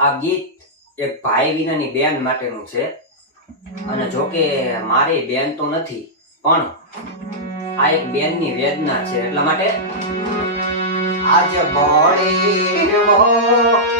આ ગીત એક ભાઈ વિનાની બેન માટેનું છે અને જોકે મારી બેન તો નથી પણ આ એક બેનની વેદના છે એટલા માટે આજ બોડી